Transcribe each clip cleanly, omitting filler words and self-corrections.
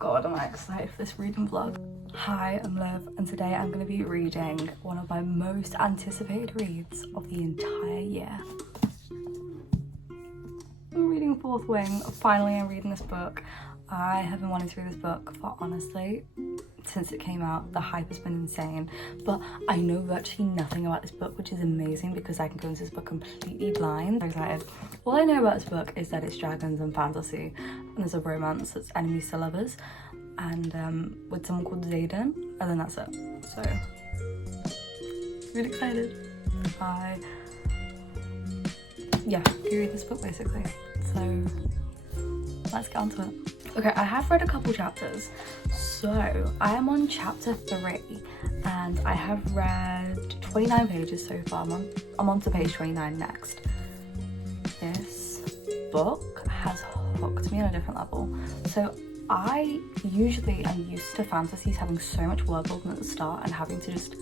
God, am I excited for this reading vlog. Hi, I'm Liv, and today I'm going to be reading one of my most anticipated reads of the entire year. I'm reading Fourth Wing. Finally, I'm reading this book. I have been wanting to read this book for, honestly, since it came out. The hype has been insane, but I know virtually nothing about this book, which is amazing because I can go into this book completely blind. I'm excited. All I know about this book is that it's dragons and fantasy, and there's a romance that's enemies to lovers, and with someone called Zayden, and then that's it. So, really excited. Yeah, you read this book basically. So, let's get on to it. Okay, I have read a couple chapters. So, I am on chapter 3 and I have read 29 pages so far. I'm on to page 29 next. This book has hooked me on a different level. So, I usually am used to fantasies having so much world building at the start and having to just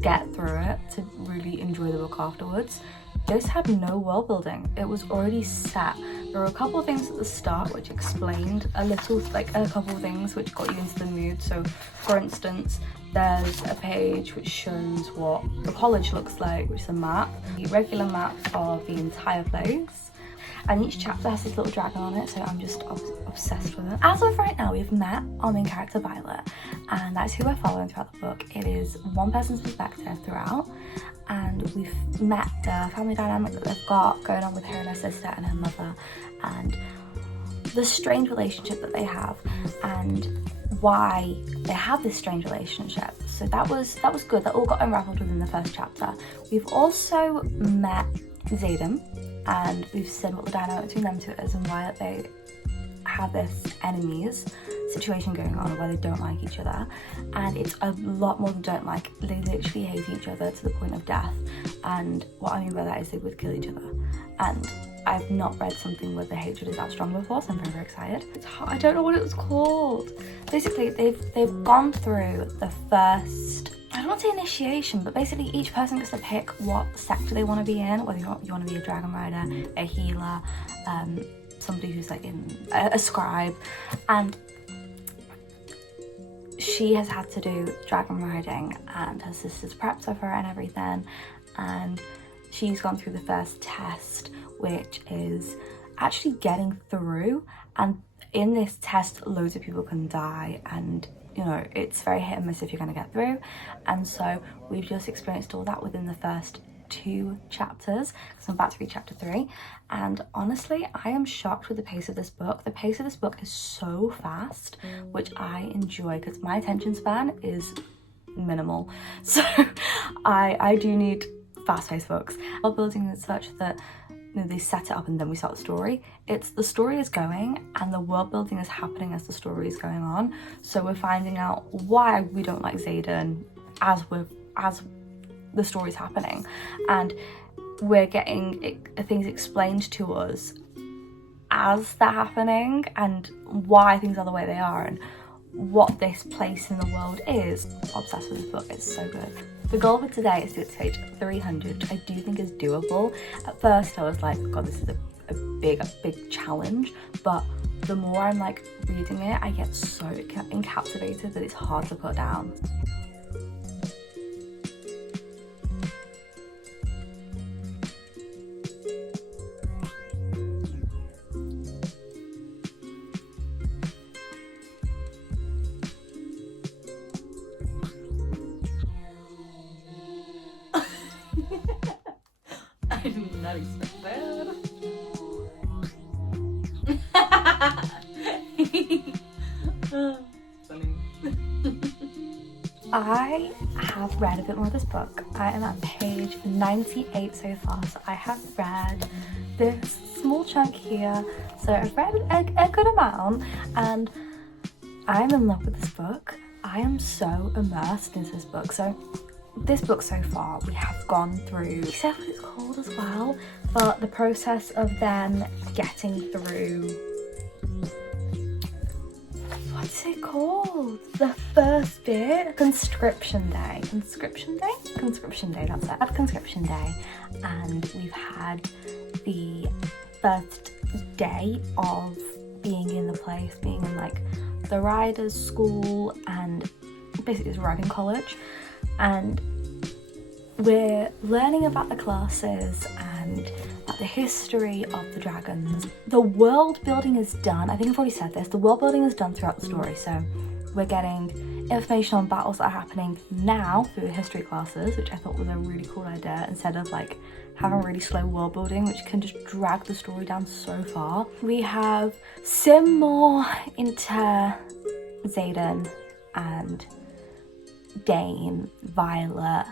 get through it to really enjoy the book afterwards. This had no world building. It was already set. There were a couple of things at the start which explained a little, like a couple of things which got you into the mood. So for instance, there's a page which shows what the college looks like, which is a map, a regular map of the entire place. And each chapter has this little dragon on it, so I'm just obsessed with it. As of right now, we've met our main character Violet, and that's who we're following throughout the book. It is one person's perspective throughout, and we've met the family dynamic that they've got going on with her and her sister and her mother, and the strange relationship that they have, and why they have this strange relationship. So that was good. That all got unraveled within the first chapter. We've also met Zayden, and we've seen what the dynamic between them two is and why they have this enemies situation going on where they don't like each other, and it's a lot more than don't like. They literally hate each other to the point of death, and what I mean by that is they would kill each other. And I've not read something where the hatred is that strong before, so I'm very, very excited. I don't know what it was called. Basically, they've gone through the first, I don't want to say initiation, but basically each person gets to pick what sector they want to be in, whether you want to be a dragon rider, a healer, somebody who's like in a scribe, and she has had to do dragon riding, and her sister's prepped of her and everything, and she's gone through the first test, which is actually getting through, and in this test loads of people can die, and you know, it's very hit and miss if you're going to get through. And so we've just experienced all that within the first 2 chapters, because I'm about to read chapter 3, and honestly I am shocked with the pace of this book. The pace of this book is so fast, which I enjoy because my attention span is minimal, so I do need fast-paced books. World building is such that, you know, they set it up and then we start the story. It's the story is going and the world building is happening as the story is going on. So we're finding out why we don't like Zayden as the story's happening, and we're getting things explained to us as they're happening, and why things are the way they are, and what this place in the world is. I'm obsessed with this book. It's so good. The goal for today is to get to page 300, which I do think is doable. At first I was like, God, this is a big challenge, but the more I'm like reading it, I get so encapsulated that it's hard to put down. I did not expect that. Funny. I have read a bit more of this book. I am at page 98 so far, so I have read this small chunk here. So I've read a good amount, and I'm in love with this book. I am so immersed into this book. So this book so far, we have gone through, I said what it's called as well, but the process of them getting through, what's it called? The first bit? Conscription Day, that's it. Had Conscription Day, and we've had the first day of being in the place, being in like the riders school, and basically it's riding college, and we're learning about the classes and about the history of the dragons. The world building is done. I think I've already said this. The world building is done throughout the story, so we're getting information on battles that are happening now through the history classes, which I thought was a really cool idea, instead of like having really slow world building, which can just drag the story down so far. We have Sim more into Xaden and Dane, Violet,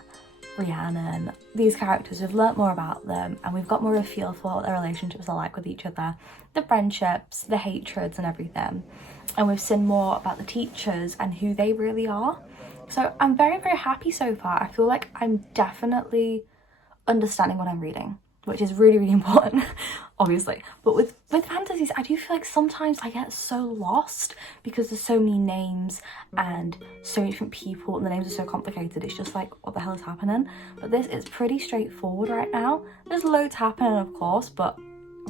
Rhiannon. These characters, we've learnt more about them, and we've got more of a feel for what their relationships are like with each other, the friendships, the hatreds and everything. And we've seen more about the teachers and who they really are. So I'm very, very happy so far. I feel like I'm definitely understanding what I'm reading, which is really, really important, obviously. But with fantasies, I do feel like sometimes I get so lost because there's so many names and so many different people, and the names are so complicated. It's just like, what the hell is happening? But this is pretty straightforward right now. There's loads happening, of course, but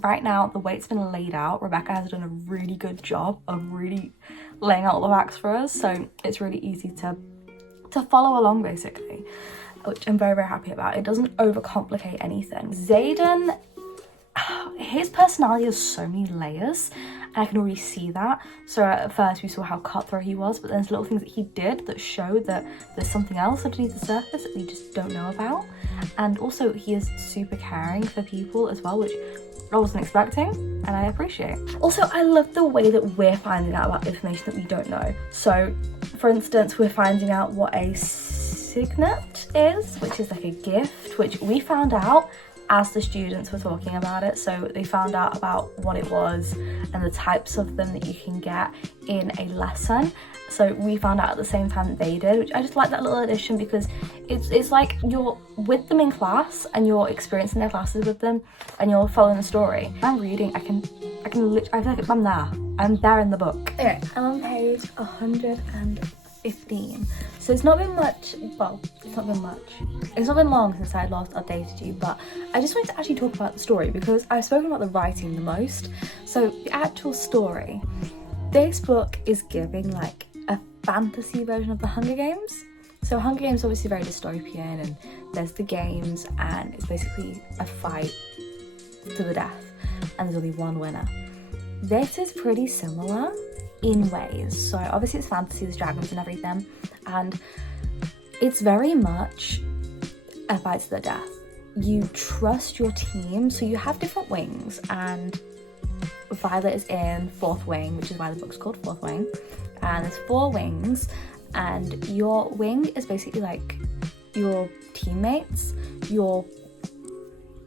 right now, the way it's been laid out, Rebecca has done a really good job of really laying out all the facts for us, so it's really easy to follow along, basically, which I'm very, very happy about. It doesn't overcomplicate anything. Xaden, his personality has so many layers, and I can already see that. So at first we saw how cutthroat he was, but there's little things that he did that show that there's something else underneath the surface that we just don't know about. And also he is super caring for people as well, which I wasn't expecting, and I appreciate. Also, I love the way that we're finding out about information that we don't know. So, for instance, we're finding out what a signet is, which is like a gift, which we found out as the students were talking about it. So they found out about what it was and the types of them that you can get in a lesson. So we found out at the same time that they did, which I just like that little addition, because it's like you're with them in class and you're experiencing their classes with them and you're following the story. I'm reading, I feel like I'm there in the book. Okay, I'm on page 115. So it's not been much, well, it's not been long since I last updated you, but I just wanted to actually talk about the story because I've spoken about the writing the most. So the actual story, this book is giving like a fantasy version of the Hunger Games. So Hunger Games is obviously very dystopian, and there's the games, and it's basically a fight to the death, and there's only one winner. This is pretty similar in ways. So obviously it's fantasy, there's dragons and everything, and it's very much a fight to the death. You trust your team, so you have different wings, and Violet is in 4th wing, which is why the book's called 4th wing, and there's 4 wings, and your wing is basically like your teammates, your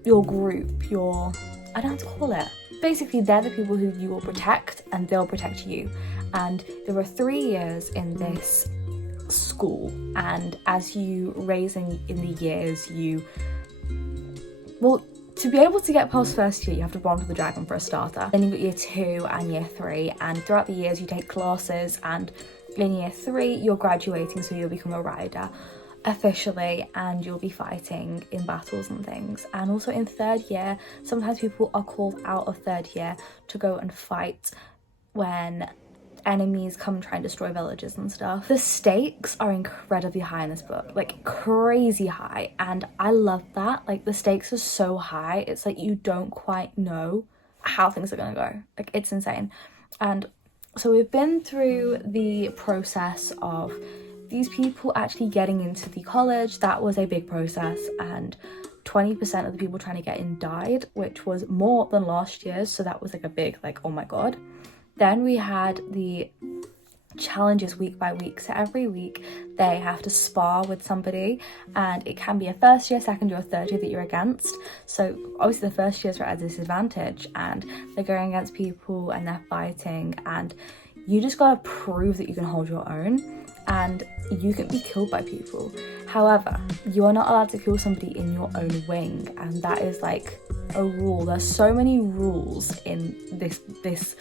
group, I don't know how to call it. Basically, they're the people who you will protect, and they'll protect you. And there are 3 years in this school, and as you raise in the years, to be able to get past first year, you have to bond with the dragon for a starter. Then you've got year 2 and year 3, and throughout the years you take classes, and in year 3 you're graduating, so you'll become a rider officially, and you'll be fighting in battles and things. And also in 3rd year, sometimes people are called out of 3rd year to go and fight when enemies come try and destroy villages and stuff. The stakes are incredibly high in this book, like crazy high, and I love that. Like the stakes are so high, it's like you don't quite know how things are gonna go. Like it's insane. And so we've been through the process of these people actually getting into the college. That was a big process, and 20% of the people trying to get in died, which was more than last year's, so that was like a big, like, oh my god. Then we had the challenges week by week. So every week they have to spar with somebody, and it can be a 1st year, 2nd year or 3rd year that you're against. So obviously the 1st years are at a disadvantage, and they're going against people and they're fighting, and you just gotta prove that you can hold your own, and you can be killed by people. However, you are not allowed to kill somebody in your own wing, and that is like a rule. There's so many rules in this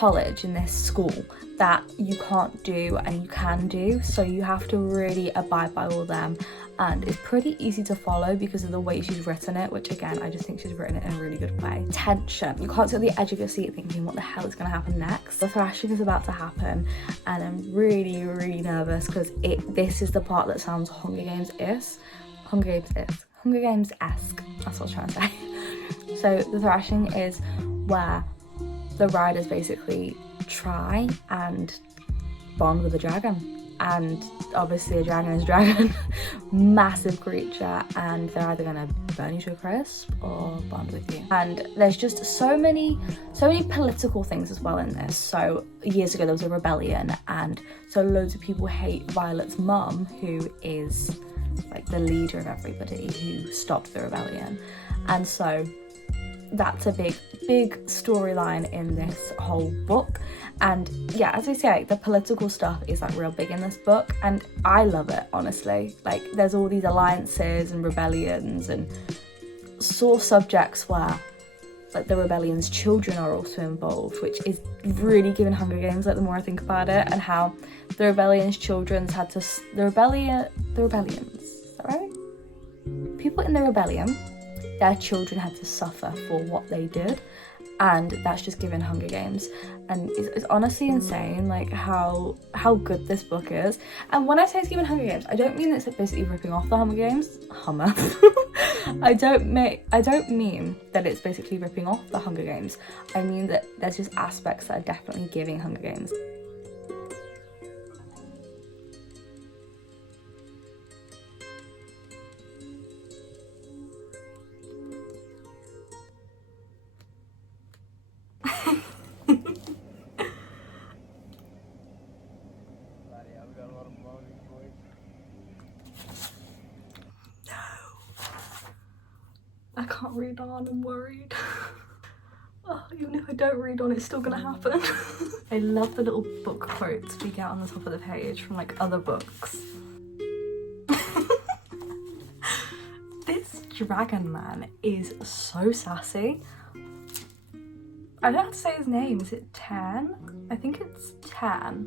college, in this school, that you can't do and you can do, so you have to really abide by all them. And it's pretty easy to follow because of the way she's written it, which again, I just think she's written it in a really good way. Tension. You can't sit at the edge of your seat thinking what the hell is going to happen next. The thrashing is about to happen and I'm really, really nervous because this is the part that sounds Hunger Games-esque. That's what I was trying to say. So the thrashing is where the riders basically try and bond with a dragon. And obviously a dragon is a dragon, massive creature, and they're either gonna burn you to a crisp or bond with you. And there's just so many political things as well in this. So years ago there was a rebellion, and so loads of people hate Violet's mum, who is like the leader of everybody, who stopped the rebellion. And so that's a big storyline in this whole book. And yeah, as I say, the political stuff is like real big in this book, and I love it, honestly. Like, there's all these alliances and rebellions and sore subjects where like the rebellion's children are also involved, which is really giving Hunger Games, like, the more I think about it, and how the rebellion's children's had to the rebellions, is that right? People in the rebellion, their children had to suffer for what they did, and that's just given Hunger Games. And it's honestly insane, like, how good this book is. And when I say it's given Hunger Games, I don't mean it's like basically ripping off the Hunger Games. I don't mean that it's basically ripping off the Hunger Games. I mean that there's just aspects that are definitely giving Hunger Games. I can't read on, I'm worried. Oh, even if I don't read on, it's still gonna happen. I love the little book quotes we get on the top of the page from like other books. This dragon man is so sassy. I don't know how to say his name. Is it Tan? I think it's Tan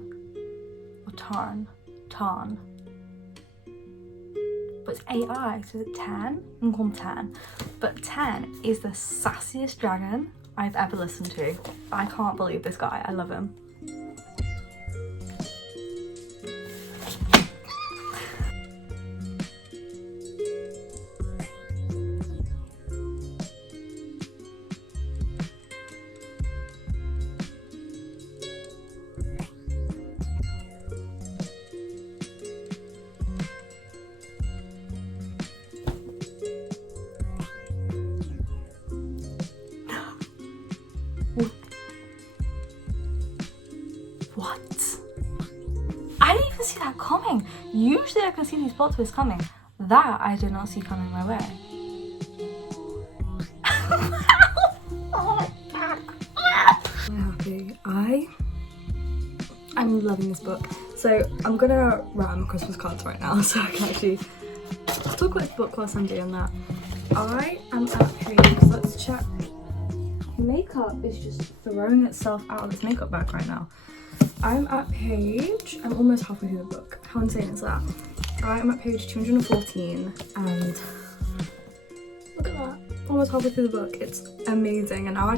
or Tarn. Tarn. But it's AI, so is it Tan? I'm gonna call him Tan. But Tan is the sassiest dragon I've ever listened to. I can't believe this guy. I love him. What? I didn't even see that coming. Usually I can see these plot twists coming. That I did not see coming my way. Oh my back. I'm happy. I'm loving this book. So I'm gonna write my Christmas cards right now so I can actually talk about this book whilst I'm doing that. I am at page, let's check. Makeup is just throwing itself out of its makeup bag right now. I'm almost halfway through the book. How insane is that? I'm at page 214 and look at that. Almost halfway through the book. It's amazing. And now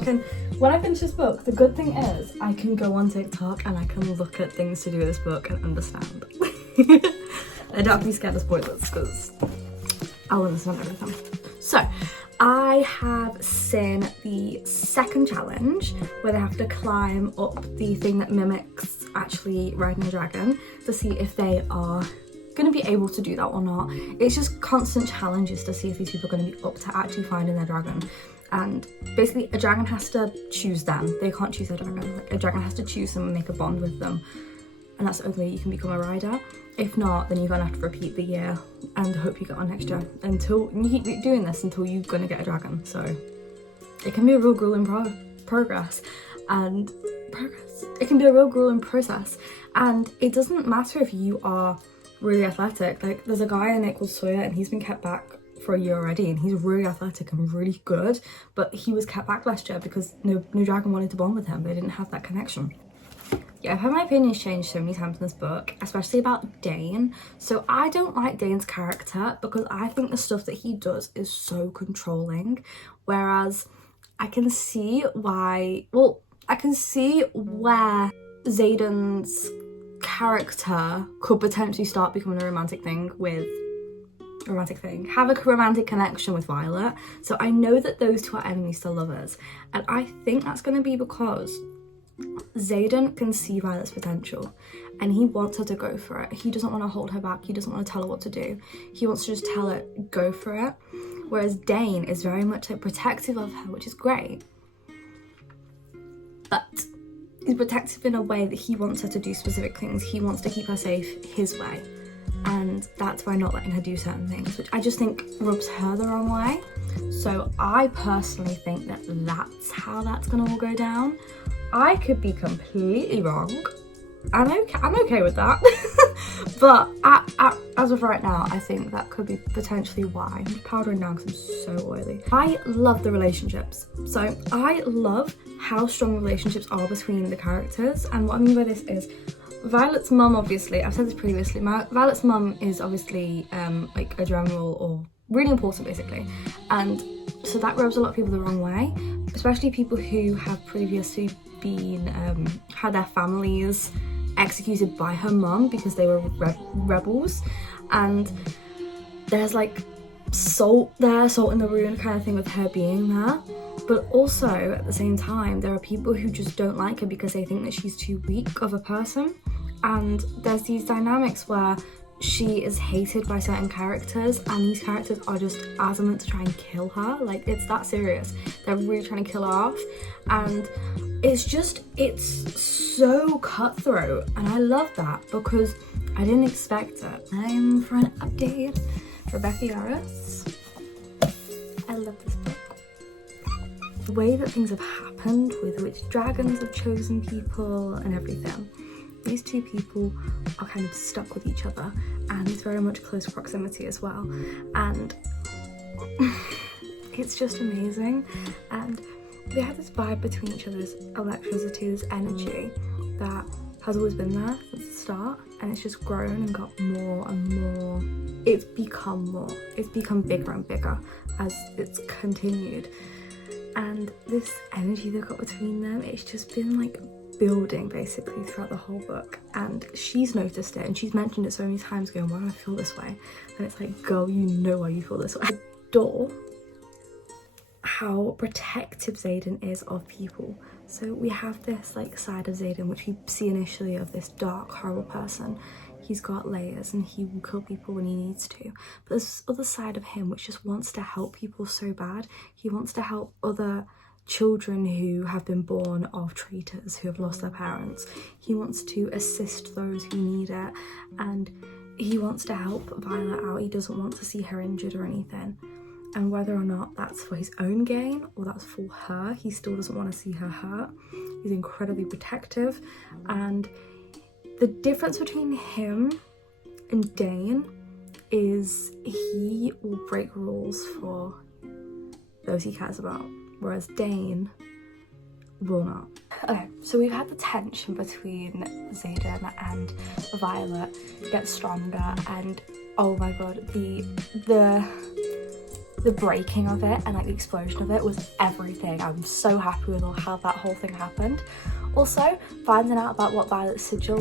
when I finish this book, the good thing is I can go on TikTok and I can look at things to do with this book and understand. I don't have to be scared of spoilers because I'll understand everything. So, I have seen the second challenge where they have to climb up the thing that mimics actually riding a dragon to see if they are going to be able to do that or not. It's just constant challenges to see if these people are going to be up to actually finding their dragon. And basically a dragon has to choose them. They can't choose their dragon. Like, a dragon has to choose them and make a bond with them. And that's the only way you can become a rider. If not, then you're gonna have to repeat the year and hope you get on next year. Until you keep doing this until you're gonna get a dragon. So it can be a real grueling progress. It can be a real grueling process. And it doesn't matter if you are really athletic. Like, there's a guy in it called Sawyer and he's been kept back for a year already, and he's really athletic and really good, but he was kept back last year because no dragon wanted to bond with him. They didn't have that connection. Yeah, I've had my opinions changed so many times in this book, especially about Dane. So I don't like Dane's character because I think the stuff that he does is so controlling, whereas I can see why, well, I can see where Xaden's character could potentially start becoming a romantic thing, have a romantic connection with Violet. So I know that those two are enemies to lovers, and I think that's going to be because Xaden can see Violet's potential and he wants her to go for it. He doesn't want to hold her back. He doesn't want to tell her what to do. He wants to just tell her, go for it. Whereas Dane is very much like protective of her, which is great. But he's protective in a way that he wants her to do specific things. He wants to keep her safe his way. And that's by not letting her do certain things, which I just think rubs her the wrong way. So I personally think that that's how that's gonna all go down. I could be completely wrong. I'm okay with that. But as of right now, I think that could be potentially why. I'm powdering now because I'm so oily. I love the relationships. So I love how strong relationships are between the characters. And what I mean by this is Violet's mum, obviously, I've said this previously, Violet's mum is obviously like a general or really important basically. And so that rubs a lot of people the wrong way, especially people who have previously been, had their families executed by her mum because they were rebels. And there's like salt in the wound kind of thing with her being there. But also at the same time, there are people who just don't like her because they think that she's too weak of a person. And there's these dynamics where she is hated by certain characters and these characters are just adamant to try and kill her. Like, it's that serious. They're really trying to kill her off. And it's so cutthroat. And I love that because I didn't expect it. Time for an update. Rebecca Yarros. I love this book. The way that things have happened with which dragons have chosen people and everything. These two people are kind of stuck with each other and it's very much close proximity as well. And it's just amazing. And they have this vibe between each other's electricity, this energy that has always been there since the start, and it's just grown and got more and more. It's become more. It's become bigger and bigger as it's continued. And this energy they've got between them, it's just been like building basically throughout the whole book. And she's noticed it and she's mentioned it so many times going, why do I feel this way? And it's like, girl, you know why you feel this way. I adore how protective Xaden is of people. So we have this like side of Xaden which we see initially of this dark, horrible person. He's got layers and he will kill people when he needs to. But there's this other side of him which just wants to help people so bad. He wants to help other children who have been born of traitors, who have lost their parents. He wants to assist those who need it, and he wants to help Violet out. He doesn't want to see her injured or anything. And whether or not that's for his own gain or that's for her, he still doesn't want to see her hurt. He's incredibly protective. And the difference between him and Dane is he will break rules for those he cares about, whereas Dane will not. Okay, so we've had the tension between Xaden and Violet get stronger, and oh my god, the breaking of it and like the explosion of it was everything. I'm so happy with how that whole thing happened. Also, finding out about what Violet's sigil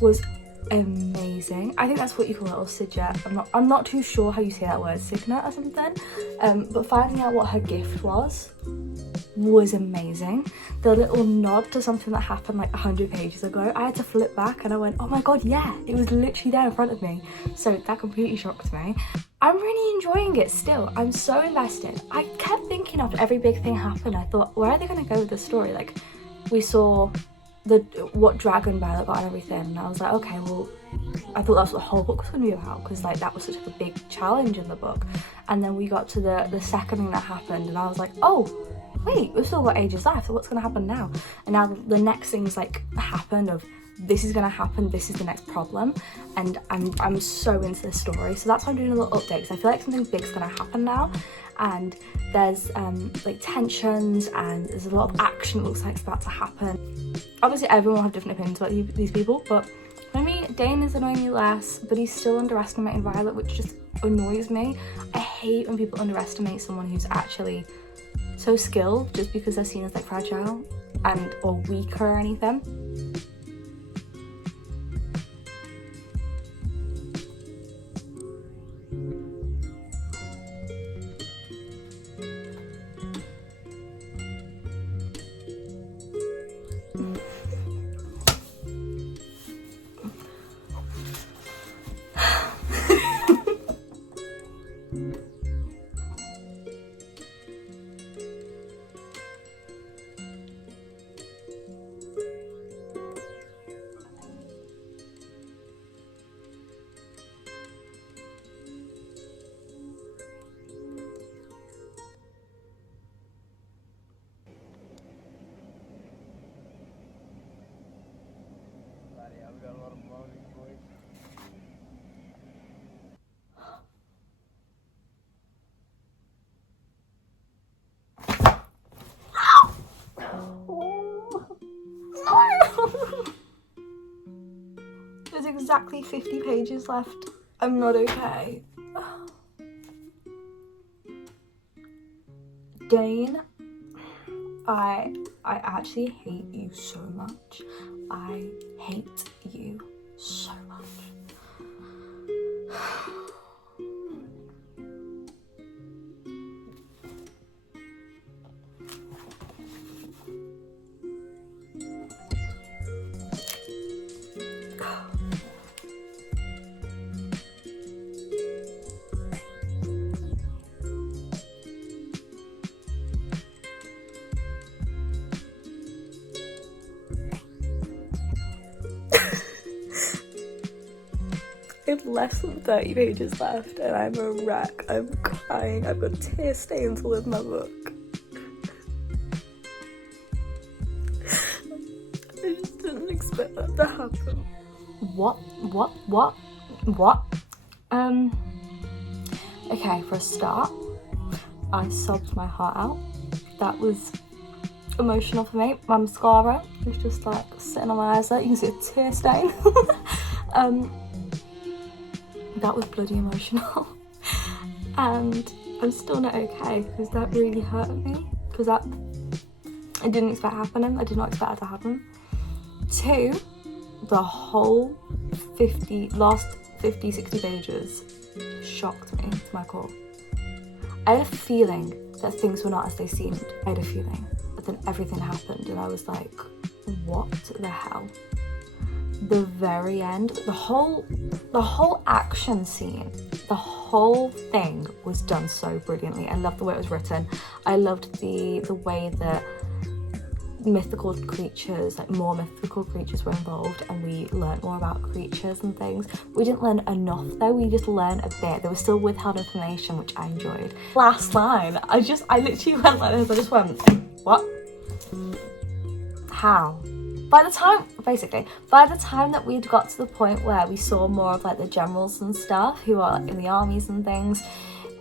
was amazing. I think that's what you call it, or sigil. I'm not too sure how you say that word, signet or something. But finding out what her gift was amazing. The little nod to something that happened like 100 pages ago, I had to flip back and I went, oh my god, yeah, it was literally there in front of me. So that completely shocked me. I'm really enjoying it still. I'm so invested. I kept thinking after every big thing happened, I thought, where are they going to go with this story? Like, we saw what dragon Violet got and everything, and I was like, okay, well, I thought that's what the whole book was going to be about, because like that was such a big challenge in the book. And then we got to the second thing that happened and I was like, oh wait, we've still got ages left, so what's going to happen now? And now the next thing's like happened of this is gonna happen, this is the next problem, and I'm so into this story. So that's why I'm doing a little update, because I feel like something big's gonna happen now, and there's like tensions and there's a lot of action it looks like it's about to happen. Obviously everyone will have different opinions about these people, but for me, Dane is annoying me less, but he's still underestimating Violet, which just annoys me. I hate when people underestimate someone who's actually so skilled just because they're seen as like fragile and or weak or anything. There's exactly 50 pages left. I'm not okay. Dane, I actually hate you so much. I hate you so much. I have less than 30 pages left and I'm a wreck. I'm crying. I've got tear stains all over my book. I just didn't expect that to happen. What? Okay, for a start, I sobbed my heart out. That was emotional for me. My mascara was just like sitting on my eyes there. You can see a tear stain. That was bloody emotional. And I'm still not okay because that really hurt me, because I didn't expect happening. I did not expect that to happen. 2, the whole last 50, 60 pages shocked me to my core. I had a feeling that things were not as they seemed. I had a feeling, but then everything happened and I was like, what the hell? The very end, the whole action scene, the whole thing was done so brilliantly. I loved the way it was written. I loved the way that mythical creatures, like more mythical creatures were involved, and we learned more about creatures and things. We didn't learn enough though, we just learned a bit. There was still withheld information, which I enjoyed. Last line, I literally went like this. I just went, what? How? By the time that we'd got to the point where we saw more of like the generals and stuff who are in the armies and things,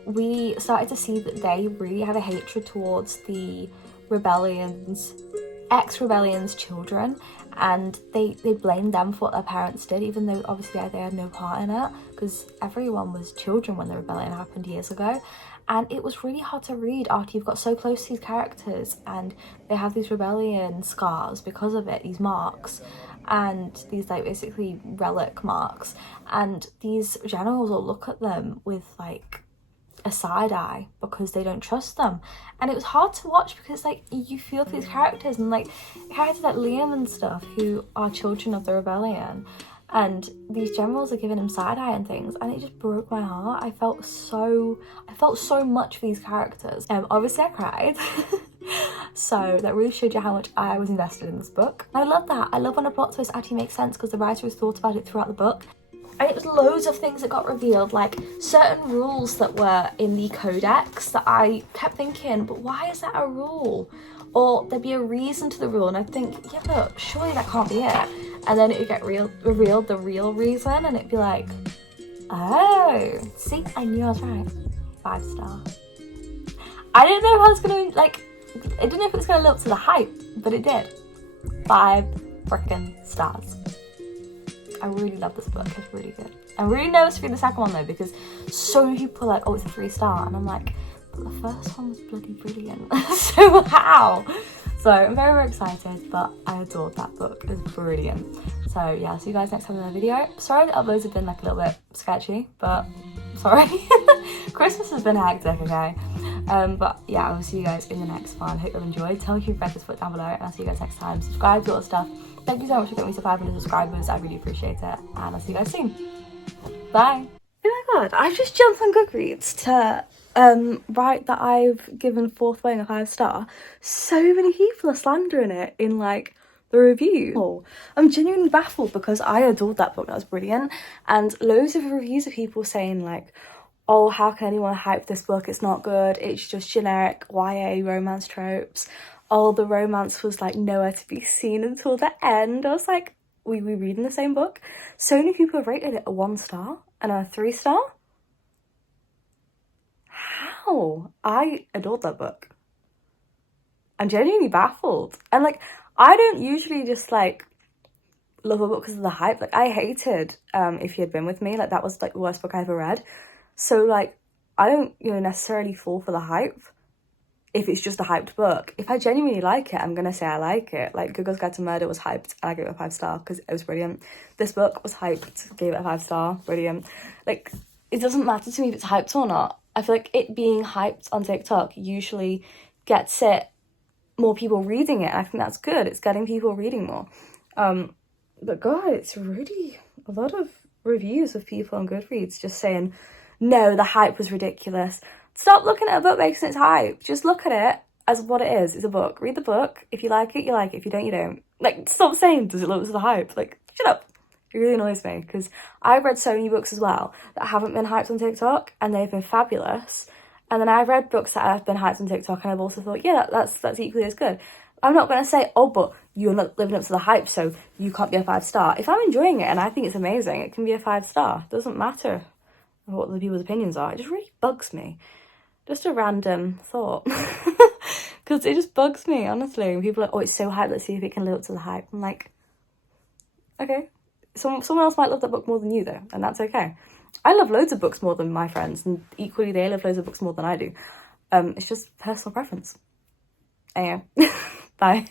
we started to see that they really had a hatred towards the ex-rebellion's children, and they blamed them for what their parents did, even though obviously they had no part in it, because everyone was children when the rebellion happened years ago. And it was really hard to read after you've got so close to these characters and they have these rebellion scars because of it, these marks, and these like basically relic marks, and these generals will look at them with like a side eye because they don't trust them. And it was hard to watch because like you feel for these characters, and like characters like Liam and stuff who are children of the rebellion, and these generals are giving him side eye and things, and it just broke my heart. I felt so much for these characters. Obviously I cried. So that really showed you how much I was invested in this book. I love that. I love when a plot twist actually makes sense because the writer has thought about it throughout the book. And it was loads of things that got revealed, like certain rules that were in the codex that I kept thinking, but why is that a rule? Or there'd be a reason to the rule, and I'd think, yeah, but surely that can't be it. and then it'd get revealed the real reason, and it'd be like, oh, see, I knew I was right. 5 star. I didn't know if I was gonna like, I didn't know if it was gonna live up to the hype, but it did. 5 freaking stars. I really love this book. It's really good. I'm really nervous to read the second one though, because so many people are like, oh, it's a 3 star, and I'm like, but the first one was bloody brilliant. So how? So I'm very, very excited, but I adored that book. It was brilliant. So yeah, I'll see you guys next time in the video. Sorry the uploads have been like a little bit sketchy, but sorry. Christmas has been hectic, okay? But yeah, I will see you guys in the next one. Hope you've enjoyed. Tell me if you've read this book down below, and I'll see you guys next time. Subscribe, do all the stuff. Thank you so much for getting me to 500 subscribers. I really appreciate it, and I'll see you guys soon. Bye. Oh my god, I just jumped on Goodreads to write that I've given Fourth Wing a 5 star. So many people are slandering it in like the review. Oh, I'm genuinely baffled because I adored that book. That was brilliant, and loads of reviews of people saying like, oh, how can anyone hype this book? It's not good. It's just generic YA romance tropes. Oh, the romance was like nowhere to be seen until the end. I was like, we reading the same book? So many people have rated it a 1 star and a 3 star. How? I adored that book. I'm genuinely baffled. And like, I don't usually just like love a book because of the hype. Like, I hated If You Had Been With Me. Like, that was like the worst book I ever read. So like, I don't, you know, necessarily fall for the hype if it's just a hyped book. If I genuinely like it, I'm gonna say I like it. Like, Good Girls Guide to Murder was hyped and I gave it a 5 star because it was brilliant. This book was hyped, gave it a 5 star, brilliant. Like, it doesn't matter to me if it's hyped or not. I feel like it being hyped on TikTok usually gets it more people reading it. I think that's good. It's getting people reading more. But God, it's really a lot of reviews of people on Goodreads just saying, no, the hype was ridiculous. Stop looking at a book based on its hype. Just look at it as what it is. It's a book. Read the book. If you like it, you like it. If you don't, you don't. Like, stop saying, does it look to the hype? Like, shut up. It really annoys me because I've read so many books as well that haven't been hyped on TikTok and they've been fabulous. And then I've read books that have been hyped on TikTok and I've also thought, yeah, that's equally as good. I'm not going to say, oh, but you're not living up to the hype, so you can't be a 5 star. If I'm enjoying it and I think it's amazing, it can be a 5 star. It doesn't matter what the people's opinions are. It just really bugs me. Just a random thought. Because it just bugs me, honestly. When people are like, oh, it's so hyped, let's see if it can live up to the hype. I'm like, okay. Someone else might love that book more than you, though, and that's okay. I love loads of books more than my friends, and equally they love loads of books more than I do. It's just personal preference. Anyway, bye.